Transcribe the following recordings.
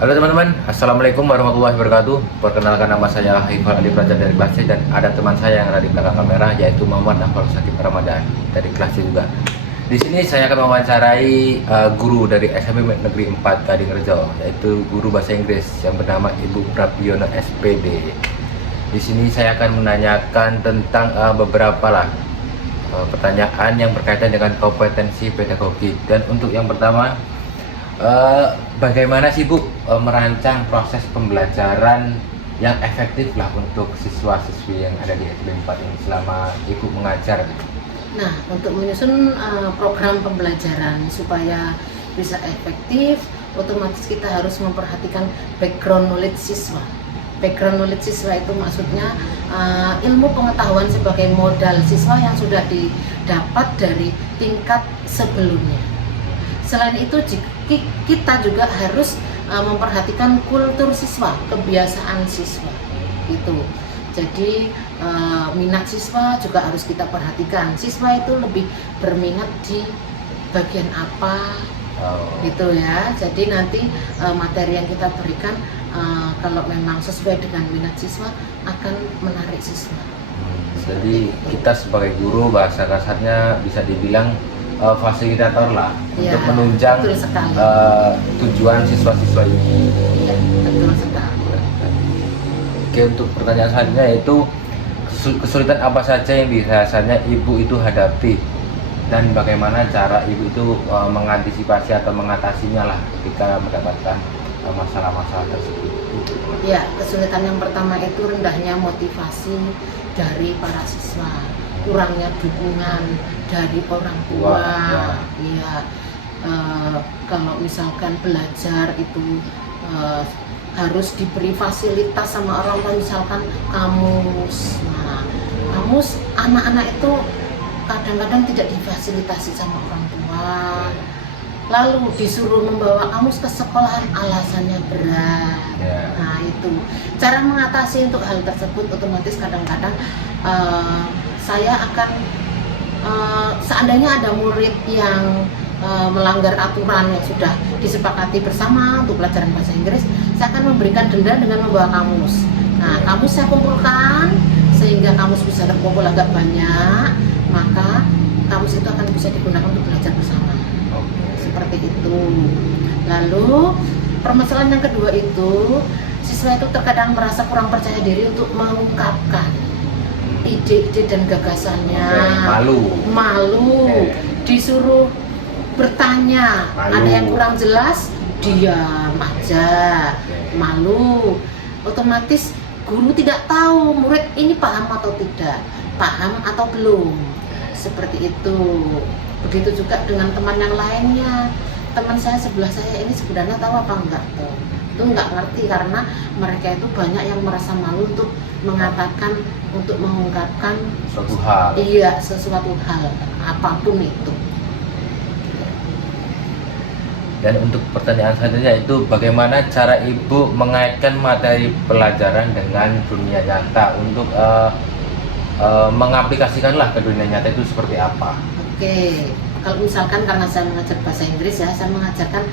Halo teman-teman, Assalamualaikum warahmatullahi wabarakatuh. Perkenalkan, nama saya Haifal Ali Praja dari kelas C, dan ada teman saya yang ada di belakang kamera, yaitu Muhammad Nafal Sakib Ramadan dari kelas C juga. Di sini saya akan mewawancarai guru dari SMP Negeri 4 Gadingrejo, yaitu guru bahasa Inggris yang bernama Ibu Prabiono SPD. Di sini saya akan menanyakan tentang beberapa pertanyaan yang berkaitan dengan kompetensi pedagogi. Dan untuk yang pertama, bagaimana sih Bu merancang proses pembelajaran yang efektif untuk siswa-siswi yang ada di SMP 4 ini selama Ibu mengajar? Nah, untuk menyusun program pembelajaran supaya bisa efektif, otomatis kita harus memperhatikan background knowledge siswa. Background knowledge siswa itu maksudnya ilmu pengetahuan sebagai modal siswa yang sudah didapat dari tingkat sebelumnya. Selain itu, kita juga harus memperhatikan kultur siswa, kebiasaan siswa, gitu. Jadi minat siswa juga harus kita perhatikan. Siswa itu lebih berminat di bagian apa, gitu ya. Jadi nanti materi yang kita berikan kalau memang sesuai dengan minat siswa akan menarik siswa. Jadi kita sebagai guru, bahasa kasarnya bisa dibilang fasilitator lah, Ya, untuk menunjang tujuan siswa-siswa ini. Iya, betul sekali. Oke, untuk pertanyaan selanjutnya yaitu kesulitan apa saja yang biasanya Ibu itu hadapi, dan bagaimana cara Ibu itu mengantisipasi atau mengatasinya ketika mendapatkan masalah-masalah tersebut. Ya, kesulitan yang pertama itu rendahnya motivasi dari para siswa, kurangnya dukungan dari orang tua. Ya, kalau misalkan belajar itu harus diberi fasilitas sama orang tua, misalkan kamus. Nah, kamus anak-anak itu kadang-kadang tidak difasilitasi sama orang tua. Lalu disuruh membawa kamus ke sekolahan, alasannya berat. Nah, itu cara mengatasi untuk hal tersebut. Otomatis kadang-kadang saya akan seandainya ada murid yang melanggar aturan yang sudah disepakati bersama untuk pelajaran bahasa Inggris, saya akan memberikan denda dengan membawa kamus. Nah, kamus saya kumpulkan sehingga kamus bisa terkumpul agak banyak, maka kamus itu akan bisa digunakan untuk belajar bersama. Seperti itu. Lalu permasalahan yang kedua itu, siswa itu terkadang merasa kurang percaya diri untuk mengungkapkan ide-ide dan gagasannya. Malu. Disuruh bertanya, ada yang kurang jelas, diam aja, malu. Otomatis guru tidak tahu murid ini paham atau tidak, paham atau belum. Seperti itu. Begitu juga dengan teman yang lainnya. Teman saya sebelah saya ini sebenarnya tahu apa enggak tuh? Itu enggak ngerti, karena mereka itu banyak yang merasa malu untuk mengatakan, untuk mengungkapkan suatu hal. Iya, sesuatu hal apapun itu. Dan untuk pertanyaan selanjutnya itu, bagaimana cara Ibu mengaitkan materi pelajaran dengan dunia nyata untuk mengaplikasikanlah ke dunia nyata itu seperti apa? Oke, kalau misalkan karena saya mengajar bahasa Inggris ya, saya mengajarkan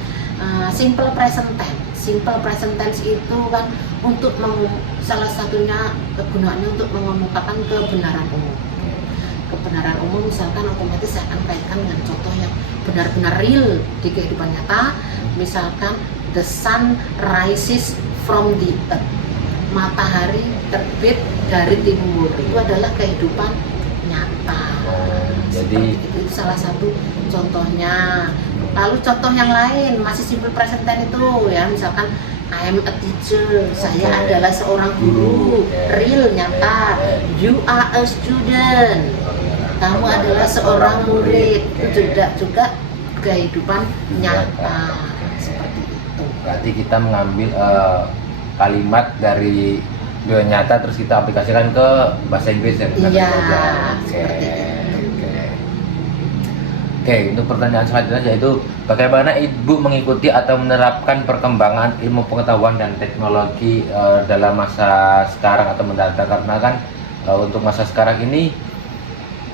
simple present tense. Simple present tense itu kan untuk salah satunya kegunaannya untuk mengemukakan kebenaran umum. Kebenaran umum misalkan otomatis saya akan kaitkan dengan contoh yang benar-benar real di kehidupan nyata. Misalkan the sun rises from the earth. Matahari terbit dari timur. Itu adalah kehidupan nyata. Jadi itu salah satu contohnya. Lalu contoh yang lain masih simple present tense itu ya, misalkan I am a teacher, saya adalah seorang guru, real nyata. You are a student, kamu adalah seorang murid. Itu juga kehidupan nyata. Seperti itu. Berarti kita mengambil kalimat dari dunia nyata terus kita aplikasikan ke bahasa Inggris ya? Iya, seperti itu. Oke, untuk pertanyaan selanjutnya yaitu, bagaimana Ibu mengikuti atau menerapkan perkembangan ilmu pengetahuan dan teknologi dalam masa sekarang atau mendatang? Karena kan untuk masa sekarang ini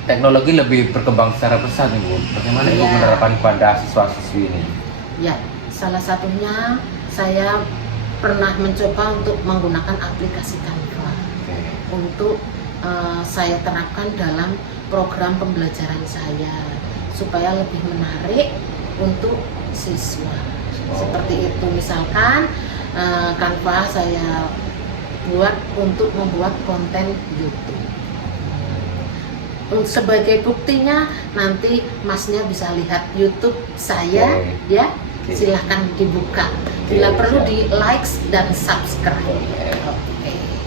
teknologi lebih berkembang secara pesat nih Bu. Bagaimana Ibu menerapkan pada siswa-siswi ini? Ya, salah satunya saya pernah mencoba untuk menggunakan aplikasi Canva untuk saya terapkan dalam program pembelajaran saya supaya lebih menarik untuk siswa. Seperti itu, misalkan Canva saya buat untuk membuat konten YouTube. Sebagai buktinya nanti masnya bisa lihat YouTube saya, ya. Silahkan dibuka. Bila perlu di likes dan subscribe.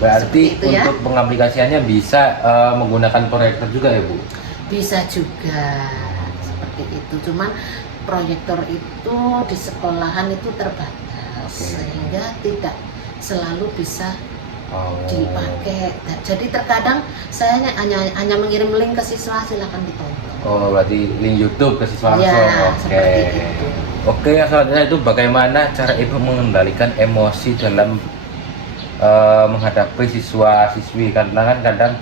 Berarti itu, ya. untuk pengaplikasiannya bisa menggunakan proyektor juga ya Bu? Bisa juga seperti itu. Cuman proyektor itu di sekolahan itu terbatas, sehingga tidak selalu bisa dipakai. Jadi terkadang saya hanya mengirim link ke siswa, silakan ditonton. Oh, berarti link YouTube ke siswa langsung. Ya, seperti itu. Oke, yang selanjutnya itu bagaimana cara Ibu mengendalikan emosi dalam menghadapi siswa-siswi, karena kan kadang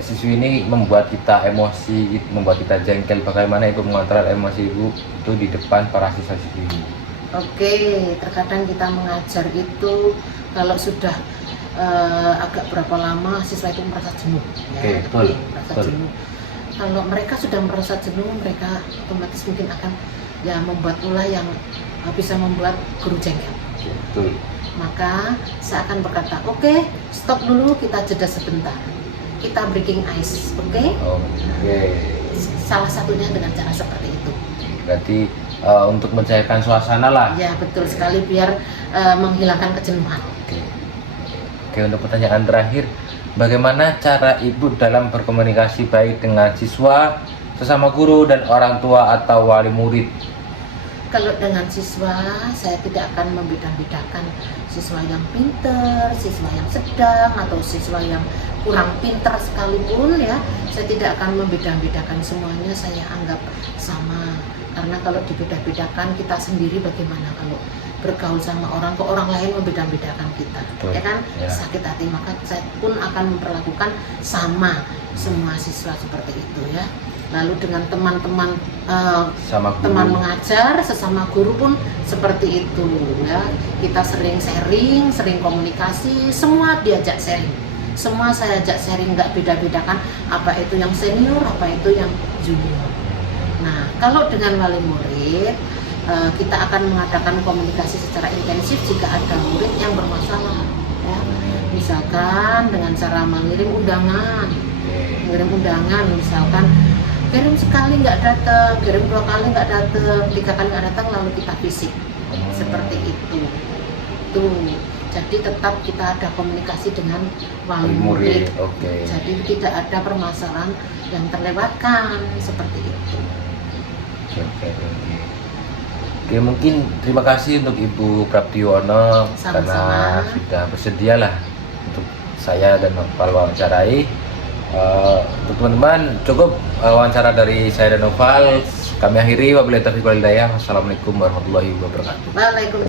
siswi ini membuat kita emosi, membuat kita jengkel. Bagaimana Ibu mengontrol emosi Ibu itu di depan para siswa-siswi ini? Oke, terkadang kita mengajar itu kalau sudah agak berapa lama siswa itu merasa jenuh, ya. Betul. Jenuh. Kalau mereka sudah merasa jenuh, mereka otomatis mungkin akan ya membuat ulah yang bisa membuat guru jengkel. Betul. Maka saya akan berkata, oke, stop dulu, kita jeda sebentar, kita breaking ice, oke? Salah satunya dengan cara seperti itu. Berarti untuk mencairkan suasana lah. Ya, betul sekali, biar menghilangkan kejenuhan. Oke, untuk pertanyaan terakhir, bagaimana cara Ibu dalam berkomunikasi baik dengan siswa, sesama guru, dan orang tua atau wali murid? Kalau dengan siswa, saya tidak akan membeda-bedakan siswa yang pinter, siswa yang sedang, atau siswa yang kurang pinter sekalipun, ya. Saya tidak akan membeda-bedakan, semuanya saya anggap sama. Karena kalau dibeda-bedakan, kita sendiri bagaimana kalau bergaul sama orang, ke orang lain membeda-bedakan kita, ya kan? Ya. Sakit hati. Maka saya pun akan memperlakukan sama semua siswa seperti itu, ya. Lalu dengan teman-teman teman mengajar, sesama guru pun seperti itu, ya. Kita sering sharing, sering komunikasi, semua diajak sharing, semua saya ajak sharing, nggak beda-bedakan apa itu yang senior, apa itu yang junior. Nah, kalau dengan wali murid, kita akan mengadakan komunikasi secara intensif jika ada murid yang bermasalah, ya. Misalkan dengan cara mengirim undangan, misalkan kirim sekali nggak datang, kirim 2 kali nggak datang, 3 kali nggak datang, lalu kita fisik, seperti itu. Tuh, jadi tetap kita ada komunikasi dengan wali murid. Jadi tidak ada permasalahan yang terlewatkan, seperti itu. Oke, mungkin terima kasih untuk Ibu Praptiwono karena sudah bersedia lah untuk saya dan Noval wawancarai. Untuk teman-teman, cukup wawancara dari saya dan Noval. Kami akhiri, wabillahi taufiq wal hidayah. Wassalamualaikum warahmatullahi wabarakatuh. Waalaikumsalam.